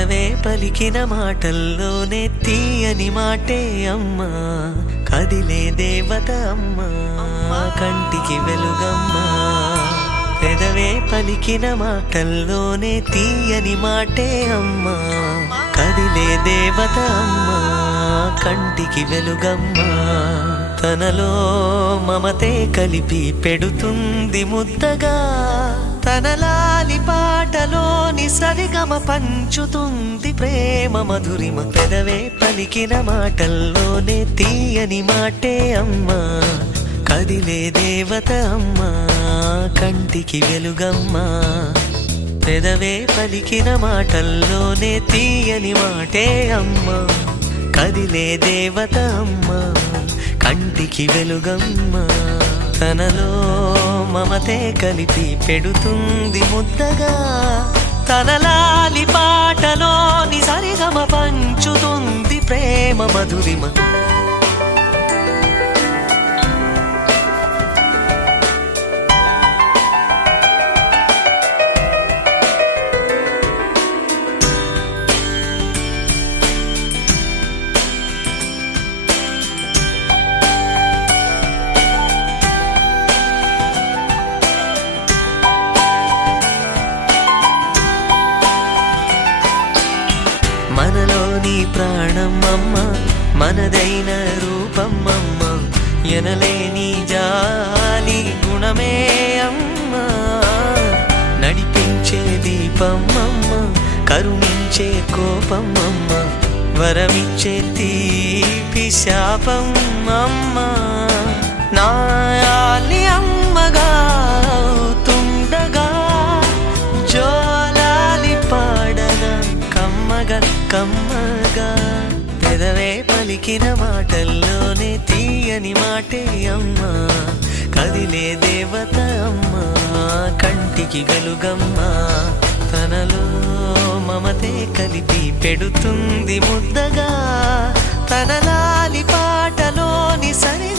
పెదవే పలికిన మాటల్లోనే తీయని మాటే అమ్మా, కదిలే దేవత అమ్మా, కంటికి వెలుగమ్మా. పెదవే పలికిన మాటల్లోనే తీయని మాటే అమ్మా, కదిలే దేవత అమ్మా, కంటికి వెలుగమ్మా. తనలో మమతే కలిపి పెడుతుంది ముద్దగా, తన లాలి పాటలోని సరిగమ పంచుతుంది ప్రేమ మధురిమ. పెదవే పలికిన మాటల్లోనే తీయని మాటే అమ్మా, కదిలే దేవత అమ్మా, కంటికి వెలుగమ్మా. పెదవే పలికిన మాటల్లోనే తీయని మాటే అమ్మా, కదిలే దేవత అమ్మా, కంటికి వెలుగమ్మా. తనలో మమతే కలిపి పెడుతుంది ముద్దగా, తన లాలి పాటలోని సరిగమ పంచుతుంది ప్రేమ మధురిమ. మనలోని ప్రాణం అమ్మ, మనదైన రూపం అమ్మ, ఎనలేని జాలి గుణమే అమ్మ. నడిపించే దీపం అమ్మ, కరుణించే కోపం అమ్మ, వరమిచ్చే తీపి శాపం అమ్మ. నాయాలి అమ్మగా అవుతుండగా, జోలాలి పాడన కమ్మగా కమ్మగా. పెదవే పలికిన మాటల్లోనే తీయని మాటే అమ్మా, కదిలే దేవత అమ్మా, కంటికి వెలుగమ్మా. తనలో మమతే కలిపి పెడుతుంది ముద్దగా, తన లాలి పాటలోని సరి